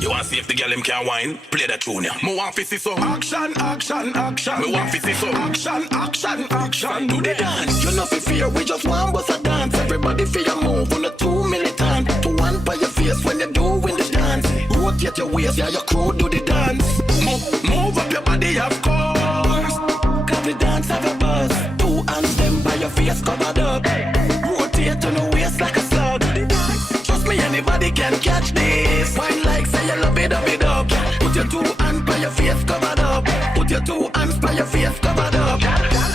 You want to see if the girl him can wine? Play that tune, yeah. Me want to see some action, action, action. Me want to see some action, action, action. Do the dance. You know fi fear, we just want bust a dance. Everybody feel your move on the 2 militant. To one by your face when you doing the dance. Rotate your waist, yeah, your crew do the dance. Move up your body, of course. Cause the dance have a buzz. 2 hands them by your face covered up. Rotate on the waist like a slug. Trust me, anybody can catch this. Wine like say you love it up. Put your 2 hands by your face covered up. Put your 2 hands by your face covered up.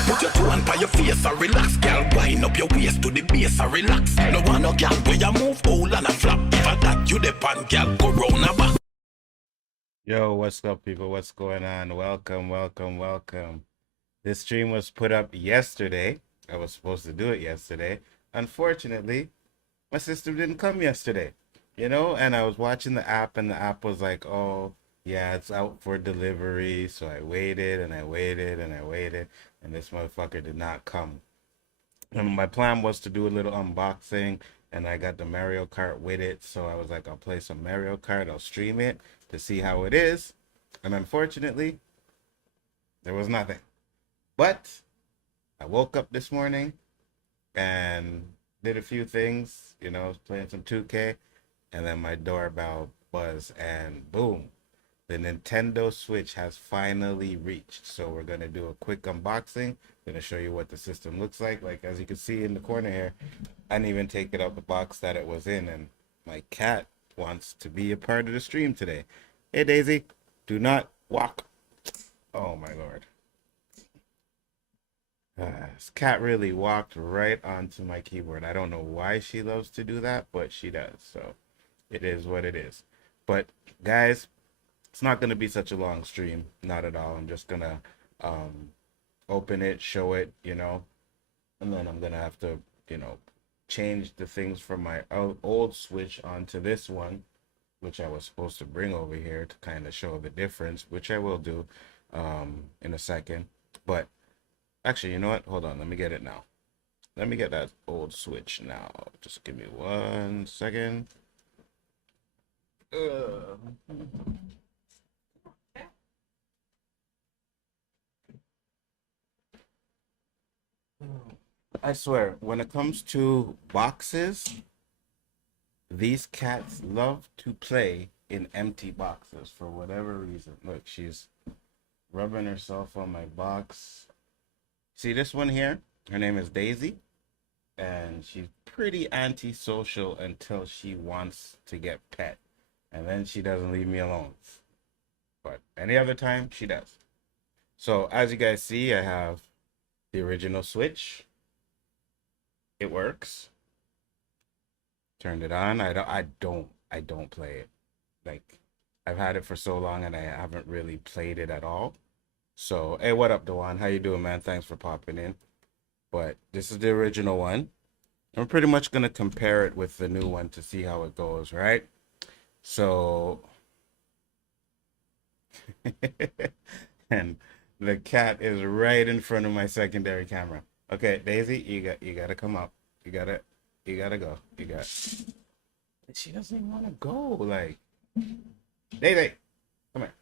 Put your 2 hands by your face and relax, girl. Wind up your waist to the base and relax. No one no girl where you move all and a flap. If I that you the pan, girl, go round a back. Yo, what's up, people? What's going on? Welcome, welcome, welcome. This stream was put up yesterday. I was supposed to do it yesterday. Unfortunately, my sister didn't come yesterday, and I was watching the app and the app was like, oh, yeah, it's out for delivery. So I waited and I waited and I waited, and this motherfucker did not come. And my plan was to do a little unboxing, and I got the Mario Kart with it. So I was like, I'll play some Mario Kart. I'll stream it to see how it is. And unfortunately, there was nothing. But I woke up this morning and did a few things, playing some 2K, and then my doorbell buzzed, and boom, the Nintendo Switch has finally reached. So we're going to do a quick unboxing. I'm going to show you what the system looks like. Like, as you can see in the corner here, I didn't even take it out the box that it was in, and my cat wants to be a part of the stream today. Hey, Daisy, do not walk. Oh, my Lord. This cat really walked right onto my keyboard. I don't know why she loves to do that, but she does. So it is what it is. But guys, it's not going to be such a long stream. Not at all. I'm just going to open it, show it, and then I'm going to have to, change the things from my old Switch onto this one, which I was supposed to bring over here to kind of show the difference, which I will do in a second. But actually, you know what? Hold on. Let me get it now. Let me get that old Switch now. Just give me 1 second. I swear, when it comes to boxes, these cats love to play in empty boxes for whatever reason. Look, she's rubbing herself on my box. See this one here? Her name is Daisy, and she's pretty antisocial until she wants to get pet, and then she doesn't leave me alone. But any other time, she does. So as you guys see, I have the original Switch. It works. Turned it on. I don't play it. Like, I've had it for so long and I haven't really played it at all. So, hey, what up, Dewan? How you doing, man? Thanks for popping in. But this is the original one. I'm pretty much going to compare it with the new one to see how it goes, right? So, and the cat is right in front of my secondary camera. Okay, Daisy, you gotta come up. You gotta go. She doesn't even want to go. Like, Daisy, come here.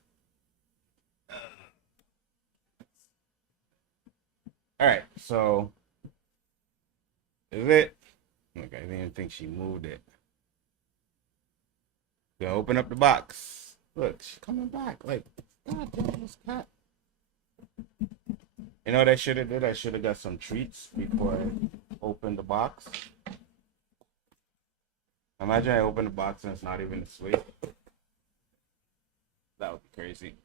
All right, so is it? Look, I didn't even think she moved it. Gonna open up the box. Look, she's coming back. Like, God damn, this cat. You know what I should have did? I should have got some treats before I opened the box. Imagine I open the box and it's not even a Switch. That would be crazy.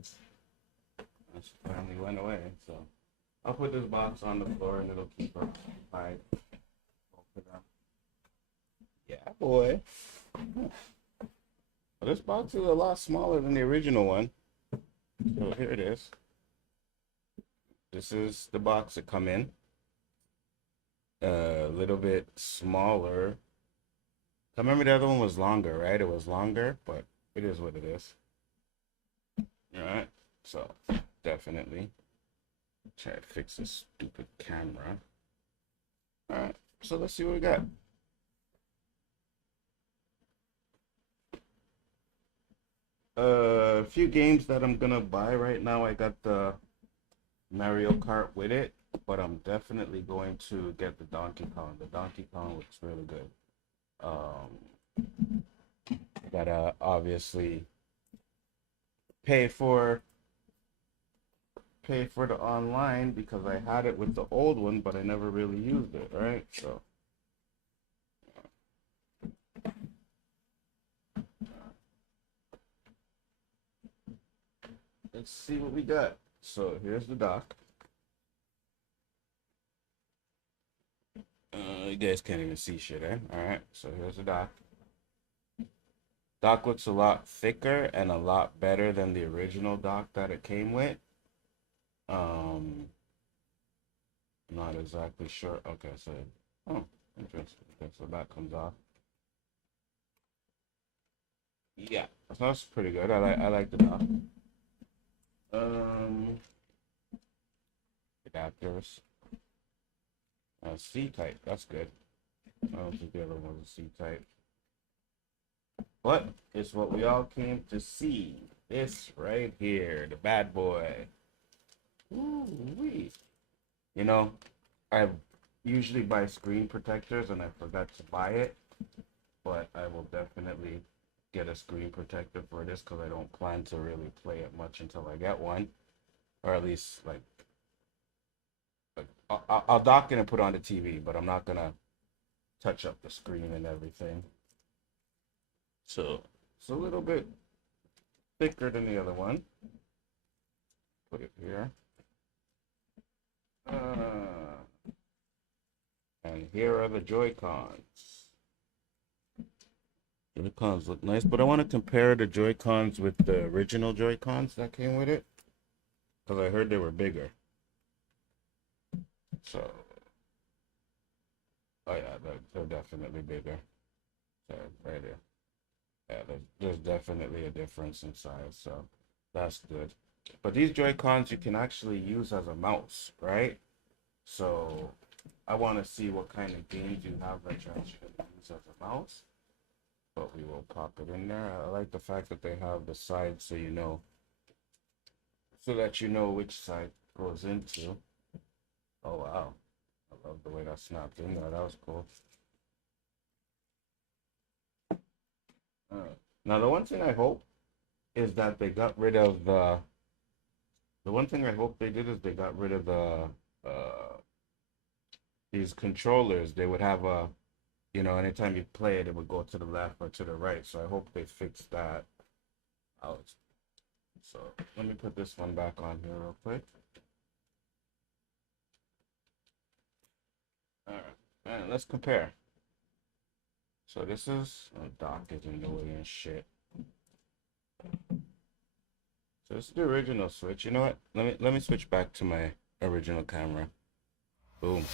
She finally went away, so I'll put this box on the floor and it'll keep her occupied. Yeah, boy. Well, this box is a lot smaller than the original one. So here it is. This is the box that come in. A little bit smaller. I remember the other one was longer, right? It was longer, but it is what it is. All right. So definitely try to fix this stupid camera. All right. So let's see what we got. A few games that I'm gonna buy right now. I got the Mario Kart with it, but I'm definitely going to get the Donkey Kong. The Donkey Kong looks really good. Gotta obviously pay for pay for the online because I had it with the old one, but I never really used it, right? So let's see what we got. So here's the dock. You guys can't even see shit, eh? All right, so here's the dock. Dock looks a lot thicker and a lot better than the original dock that it came with. Um, Not exactly sure. Okay, so oh, interesting. Okay, so that comes off. Yeah, so that's pretty good. I like the dock. Um, Adapters. C type. That's good. I don't think the other one was C type. But it's what we all came to see. This right here, the bad boy. Ooh-wee. You know, I usually buy screen protectors and I forgot to buy it, but I will definitely get a screen protector for this because I don't plan to really play it much until I get one, or at least like I'll dock it and put it on the TV, but I'm not gonna touch up the screen and everything. So it's a little bit thicker than the other one. Put it here. And here are the Joy-Cons. Joy-Cons look nice, but I want to compare the Joy-Cons with the original Joy-Cons that came with it, because I heard they were bigger. So, oh yeah, they're definitely bigger. So, right there. Yeah, there's definitely a difference in size, so that's good. But these Joy-Cons you can actually use as a mouse, right? So I want to see what kind of games you have that you're actually going to use as a mouse. But we will pop it in there. I like the fact that they have the side so that you know which side it goes into. Oh wow. I love the way that snapped in there. That was cool. Now the one thing I hope is that they got rid of the one thing I hope they did is they got rid of these controllers. They would have anytime you play it, it would go to the left or to the right. So I hope they fix that out. So let me put this one back on here real quick. All right, and let's compare. So this is dock is in the way and shit. So this is the original Switch. You know what? Let me switch back to my original camera. Boom.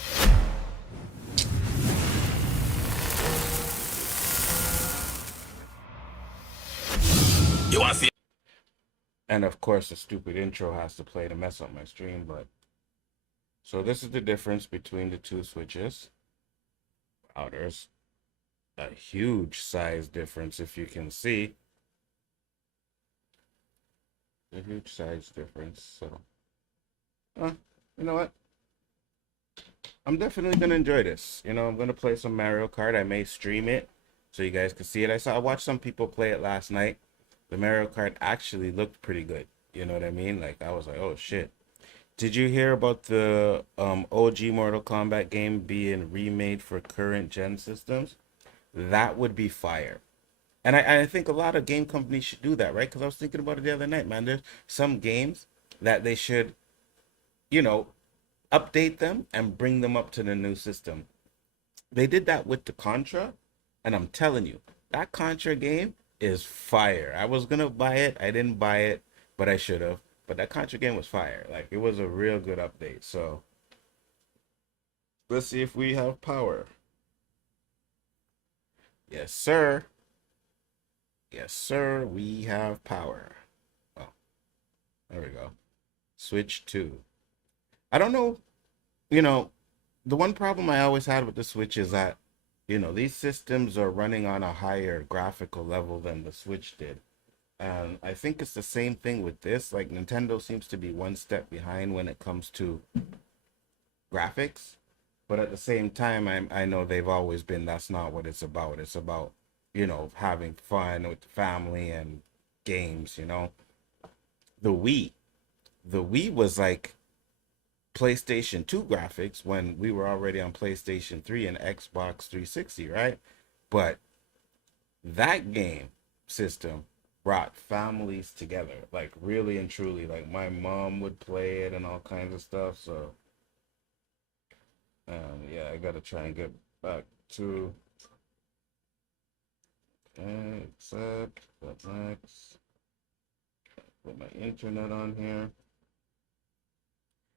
You want to see? And of course, the stupid intro has to play to mess up my stream. But so this is the difference between the two switches. Wow, there's a huge size difference, if you can see. A huge size difference. So, you know what? I'm definitely gonna enjoy this. I'm gonna play some Mario Kart. I may stream it so you guys can see it. I watched some people play it last night. The Mario Kart actually looked pretty good. You know what I mean? Like I was like, oh shit. Did you hear about the OG Mortal Kombat game being remade for current gen systems? That would be fire. And I think a lot of game companies should do that, right? Because I was thinking about it the other night, man. There's some games that they should, you know, update them and bring them up to the new system. They did that with the Contra, and I'm telling you, that Contra game is fire. I was gonna buy it, I didn't buy it, but I should have. But that Contra game was fire. Like it was a real good update. So let's see if we have power. Yes, sir. Yes, sir. We have power. Oh, there we go. Switch 2. I don't know, you know, the one problem I always had with the Switch is that, these systems are running on a higher graphical level than the Switch did. And I think it's the same thing with this. Like Nintendo seems to be one step behind when it comes to graphics, but at the same time, I know they've always been. That's not what it's about. It's about having fun with the family and games. The Wii, the Wii was like PlayStation 2 graphics when we were already on PlayStation 3 and Xbox 360, right? But that game system brought families together, like really and truly. Like my mom would play it and all kinds of stuff. So, yeah, I gotta try and get back to accept, but next, put my internet on here.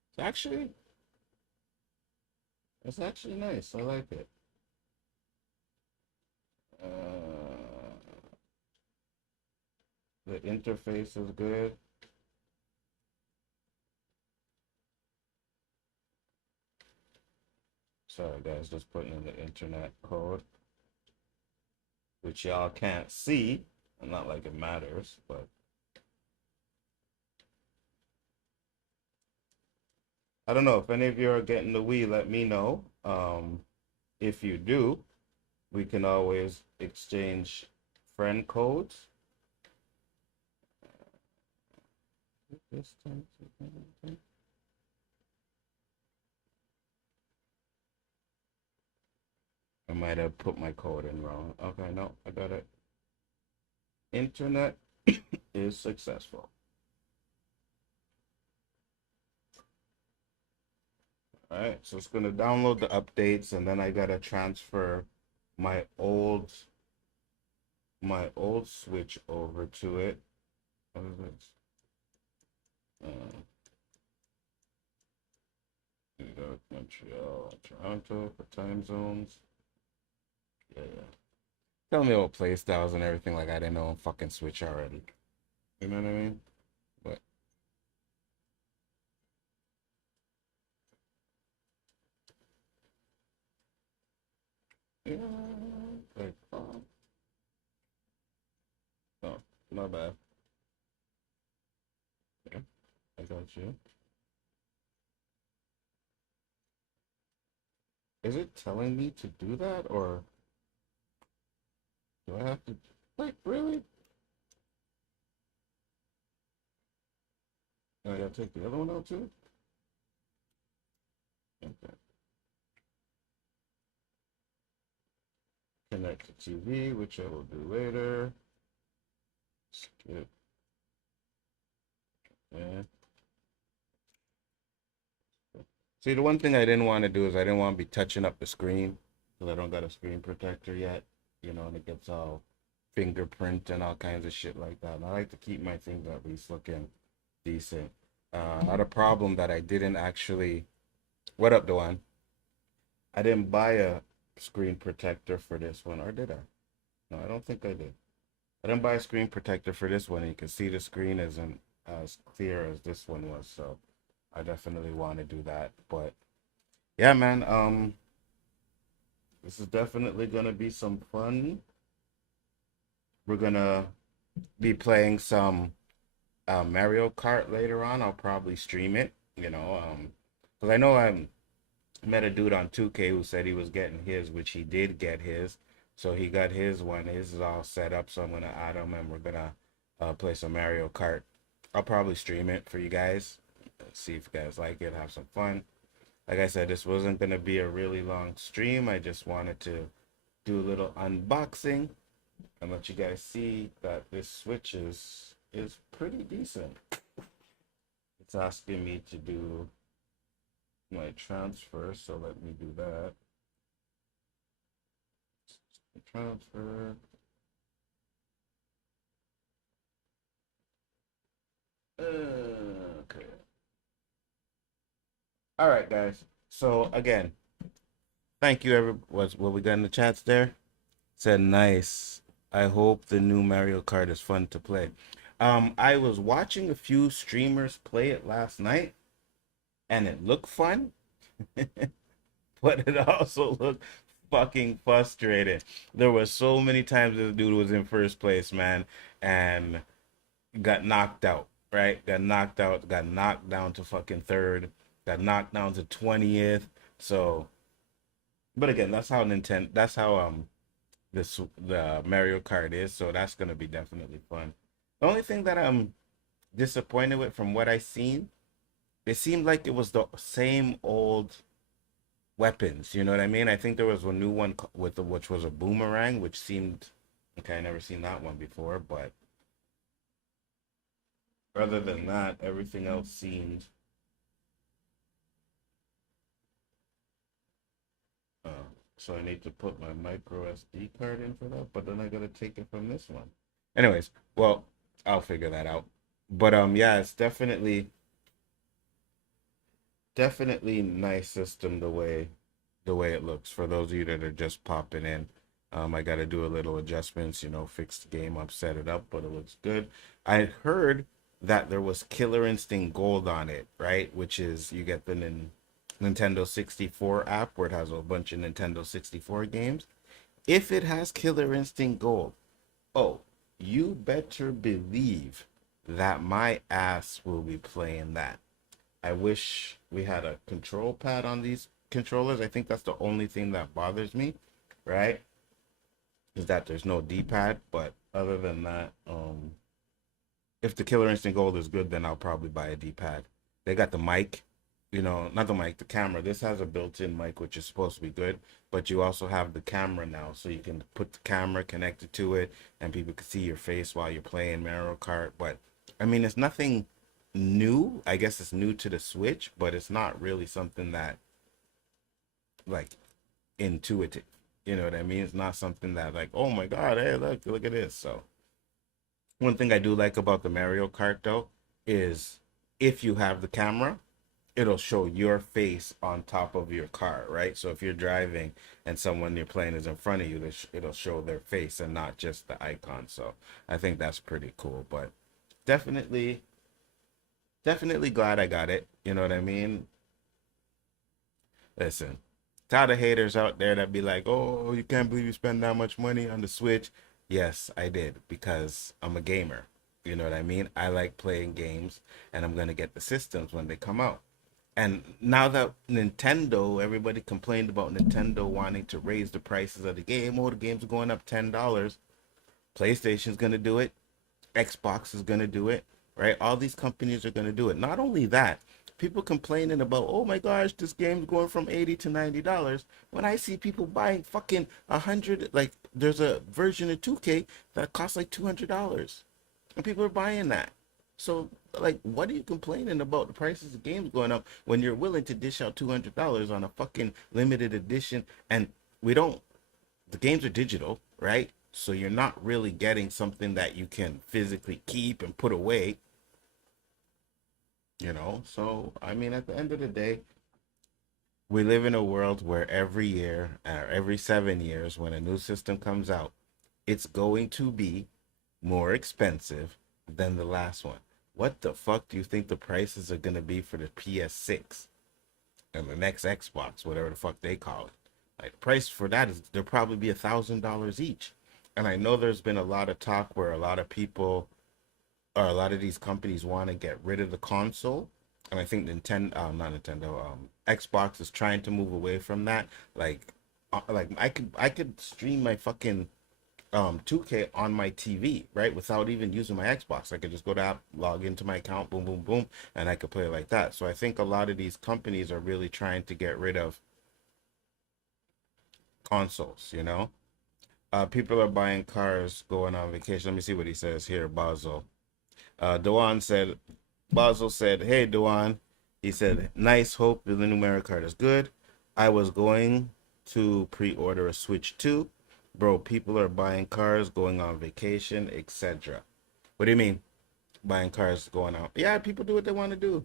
It's actually, it's actually nice. I like it. The interface is good. Sorry, guys, just putting in the internet code, which y'all can't see. Not like it matters, but I don't know if any of you are getting the Wii. Let me know. If you do, we can always exchange friend codes. This time, I might have put my code in wrong. Okay, no, I got it. Internet is successful. All right, so it's gonna download the updates, and then I gotta transfer my old Switch over to it. What is it? New York, Montreal, Toronto for time zones. Yeah, yeah. Tell me what play styles and everything like I didn't know on fucking Switch already. You know what I mean? But yeah, like oh, my bad. Yeah, I got you. Is it telling me to do that or do I have to like really? I gotta take the other one out too? Okay. Connect to TV, which I will do later. Skip. Yeah. See, the one thing I didn't want to do is I didn't want to be touching up the screen because I don't got a screen protector yet, and it gets all fingerprint and all kinds of shit like that. And I like to keep my things at least looking decent. Not a problem that I didn't actually. What up, Dewan? I didn't buy a screen protector for this one, or did I? No, I don't think I did. I didn't buy a screen protector for this one. You can see the screen isn't as clear as this one was, so I definitely want to do that. But yeah, man, this is definitely gonna be some fun. We're gonna be playing some Mario Kart later on. I'll probably stream it, because I know I met a dude on 2K who said he was getting his, which he did get his. So he got his one. His is all set up, so I'm gonna add him, and we're gonna play some Mario Kart. I'll probably stream it for you guys. See if you guys like it, have some fun. Like I said, this wasn't gonna be a really long stream. I just wanted to do a little unboxing and let you guys see that this Switch is pretty decent. It's asking me to do my transfer, so let me do that. Transfer. Okay. All right, guys. So again, thank you. Was what we got in the chats there? Said nice. I hope the new Mario Kart is fun to play. I was watching a few streamers play it last night, and it looked fun, but it also looked fucking frustrating. There were so many times this dude was in first place, man, and got knocked out, right? Got knocked out, got knocked down to fucking third, got knocked down to 20th. So, but again, that's how Nintendo, that's how the Mario Kart is. So that's gonna be definitely fun. The only thing that I'm disappointed with from what I seen, it seemed like it was the same old weapons. You know what I mean? I think there was a new one with which was a boomerang, which seemed okay. I never seen that one before, but other than that, everything else seemed. Uh, so I need to put my micro SD card in for that, but then I gotta take it from this one. Anyways, well, I'll figure that out. But yeah, it's definitely nice system the way it looks. For those of you that are just popping in, I got to do a little adjustments, fix the game up, set it up, but it looks good. I heard that there was Killer Instinct Gold on it, right? Which is you get the Nintendo 64 app where it has a bunch of Nintendo 64 games. If it has Killer Instinct Gold, oh, you better believe that my ass will be playing that. I wish we had a control pad on these controllers. I think that's the only thing that bothers me, right? Is that there's no D-pad. But other than that, if the Killer Instinct Gold is good, then I'll probably buy a D-pad. They got the mic, not the mic, the camera. This has a built-in mic, which is supposed to be good, but you also have the camera now, so you can put the camera connected to it, and people can see your face while you're playing Mario Kart. But I mean, it's nothing new. I guess it's new to the Switch, but it's not really something that like intuitive. You know what I mean? It's not something that like, oh my god, hey, look at this. So one thing I do like about the Mario Kart though is if you have the camera, it'll show your face on top of your car, right? So if you're driving and someone you're playing is in front of you, it'll show their face and not just the icon. So I think that's pretty cool. But definitely, definitely glad I got it. You know what I mean? Listen, to all the haters out there that be like, oh, you can't believe you spend that much money on the Switch. Yes, I did because I'm a gamer. You know what I mean? I like playing games and I'm going to get the systems when they come out. And now that Nintendo, everybody complained about Nintendo wanting to raise the prices of the game. Oh, the games are going up $10. PlayStation's going to do it. Xbox is going to do it, right? All these companies are going to do it. Not only that, people complaining about, oh my gosh, this game's going from $80 to $90. When I see people buying fucking 100, like there's a version of 2K that costs like $200, and people are buying that. So, like, what are you complaining about the prices of games going up when you're willing to dish out $200 on a fucking limited edition? And we don't, the games are digital, right? So you're not really getting something that you can physically keep and put away. So I mean, at the end of the day, we live in a world where every year, or every 7 years, when a new system comes out, it's going to be more expensive than the last one. What the fuck do you think the prices are going to be for the PS6 and the next Xbox, whatever the fuck they call it? Like, the price for that is they'll probably be $1,000 each. And I know there's been a lot of talk where a lot of people or a lot of these companies want to get rid of the console, and I think not Nintendo, Xbox is trying to move away from that. Like I could stream my fucking 2K on my TV, right, without even using my Xbox. I could just go to app, log into my account, boom, boom, boom, and I could play like that. So I think a lot of these companies are really trying to get rid of consoles. People are buying cars, going on vacation. Let me see what he says here, Basel. Dewan said, Basel said, hey, Dewan. He said, nice, hope the new Mario Kart is good. I was going to pre-order a Switch 2. Bro, people are buying cars, going on vacation, etc. What do you mean? Buying cars, going out? Yeah, people do what they want to do.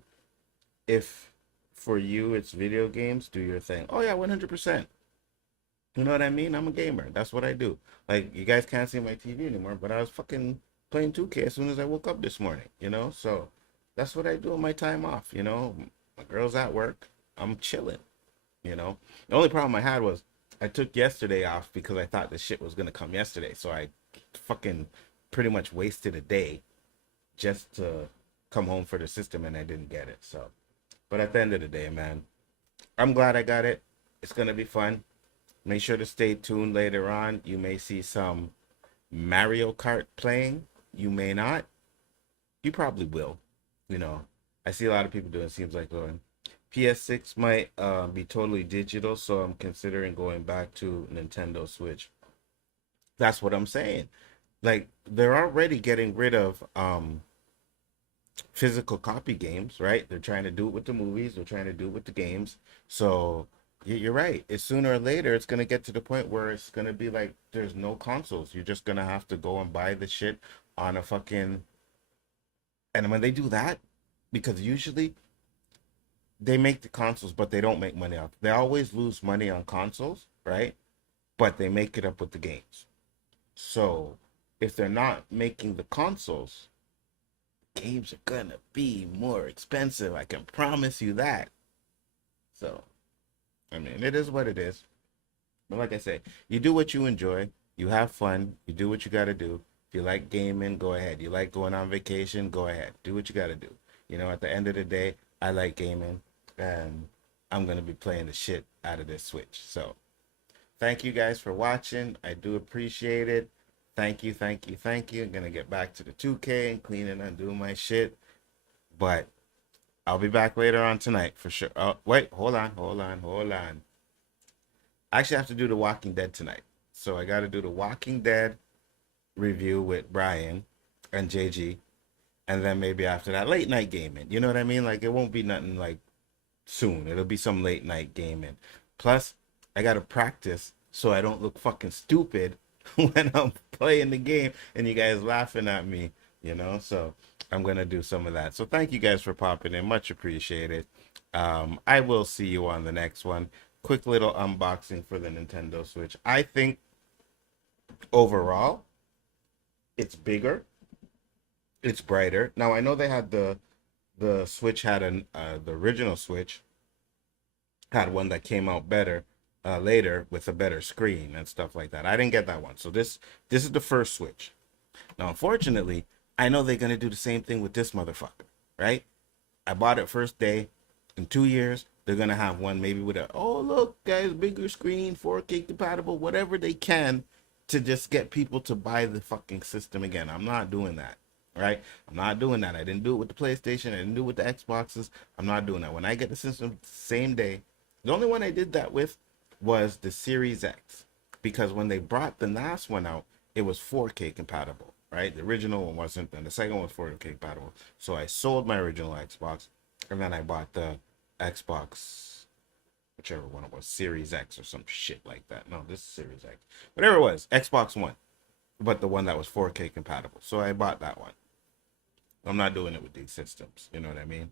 If for you it's video games, do your thing. Oh, yeah, 100%. You know what I mean? I'm a gamer. That's what I do. Like, you guys can't see my TV anymore, but I was fucking playing 2K as soon as I woke up this morning. So that's what I do on my time off. My girl's at work. I'm chilling. The only problem I had was I took yesterday off because I thought this shit was gonna come yesterday. So I fucking pretty much wasted a day just to come home for the system, and I didn't get it. So, but at the end of the day, man, I'm glad I got it. It's gonna be fun. Make sure to stay tuned later on. You may see some Mario Kart playing. You may not. You probably will. You know, I see a lot of people doing. It seems like going. PS6 might be totally digital, so I'm considering going back to Nintendo Switch. That's what I'm saying. Like, they're already getting rid of physical copy games, right? They're trying to do it with the movies. They're trying to do it with the games. So you're right. It's sooner or later, it's going to get to the point where it's going to be like there's no consoles. You're just going to have to go and buy the shit on a fucking... And when they do that, because usually they make the consoles, but they don't make money off. They always lose money on consoles, right? But they make it up with the games. So if they're not making the consoles, games are gonna be more expensive. I can promise you that. So, I mean, it is what it is. But like I say, you do what you enjoy. You have fun. You do what you gotta do. If you like gaming, go ahead. You like going on vacation, go ahead. Do what you gotta do. You know, at the end of the day, I like gaming, and I'm gonna be playing the shit out of this Switch. So, thank you guys for watching. I do appreciate it. Thank you, thank you, thank you. I'm gonna get back to the 2K and cleaning and doing my shit. But I'll be back later on tonight for sure. Oh, wait, hold on. I actually have to do The Walking Dead tonight. So I gotta do The Walking Dead review with Brian and JG. And then maybe after that, late night gaming. You know what I mean? Like, it won't be nothing like soon. It'll be some late night gaming. Plus, I gotta practice so I don't look fucking stupid when I'm playing the game and you guys laughing at me, you know. So I'm gonna do some of that. So thank you guys for popping in, much appreciated. I will see you on the next one. Quick little unboxing for the Nintendo Switch. I think overall it's bigger, it's brighter. Now I know they had the Switch had the original Switch had one that came out better later with a better screen and stuff like that. I didn't get that one. So this is the first Switch. Now, unfortunately, I know they're going to do the same thing with this motherfucker, right? I bought it first day. In 2 years, they're going to have one maybe with a, oh, look, guys, bigger screen, 4K compatible, whatever they can to just get people to buy the fucking system again. I'm not doing that, right? I'm not doing that. I didn't do it with the PlayStation. I didn't do it with the Xboxes. I'm not doing that. When I get the system same day, the only one I did that with was the Series X, because when they brought the last one out, it was 4K compatible, right? The original one wasn't, and the second one was 4K compatible. So I sold my original Xbox, and then I bought the Xbox, whichever one it was, Series X or some shit like that. No, this is Series X. Whatever it was, Xbox One, but the one that was 4K compatible. So I bought that one. I'm not doing it with these systems, you know what I mean?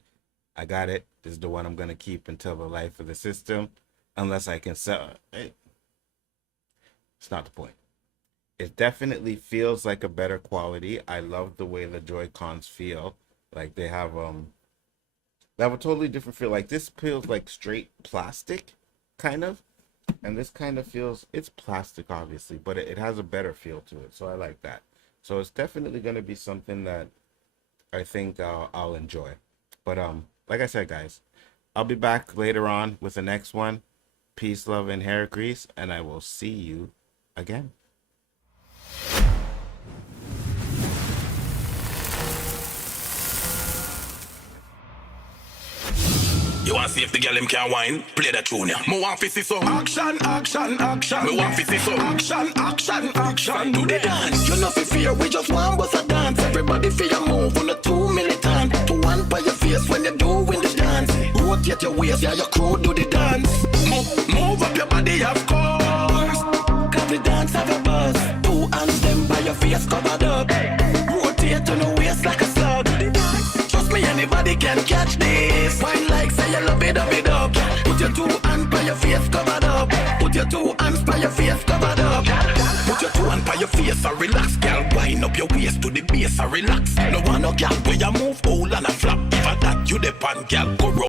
I got it. This is the one I'm going to keep until the life of the system. Unless I can sell it. It's not the point. It definitely feels like a better quality. I love the way the Joy-Cons feel. Like they have a totally different feel. Like this feels like straight plastic, kind of. And this kind of feels, it's plastic obviously, but it has a better feel to it. So I like that. So it's definitely going to be something that I think I'll enjoy. But like I said, guys, I'll be back later on with the next one. Peace, love, and hair grease, and I will see you again. You want to see if the girl him can wine? Play that tune, yeah. Me want to see some action, action, action. Me want to see some action, action, action. Do the dance. You know fi fear, we just want bust a dance. Everybody feel move on the 2 militant. To one by your face when you doing the dance. Rotate your waist, yeah, your crew do the dance. Move up your body, of course. Cause the dance have a buzz. 2 hands them by your face covered up. Rotate on the waist like a slug. Trust me, anybody can catch this. Wine like say you love it up. Put your 2 hands by your face covered up. Put your 2 hands by your face covered up. Put your 2 hands by your face and relax, girl. Wind up your waist to the base and relax. No one no girl where you move all and a flap. For that you depend, girl.